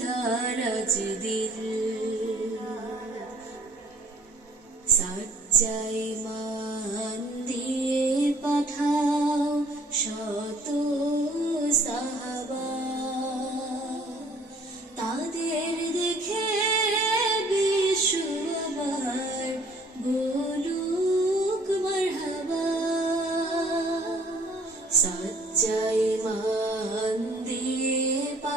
দারাজ সচ্চাই মান দিয়ে পাঠাও শত তাদের দেখে বিশ্ববার বলুক মারহাবা। সচ্চাই মান দিয়ে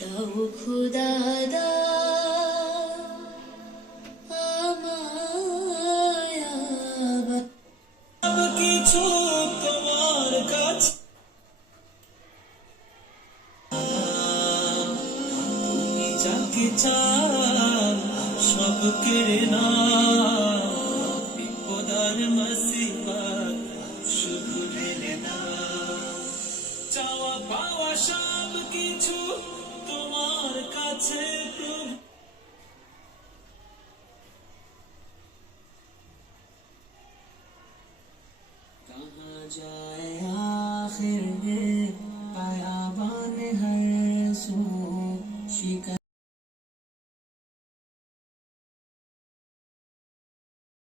দাও খুদা সব কিছু তোমার কাছে যাকে চাও সব কেড়ে না বিপদার মসিবত শুধু ঢেলে না চাওয়া পাওয়া সব কিছু তোমার কাছে প্রভু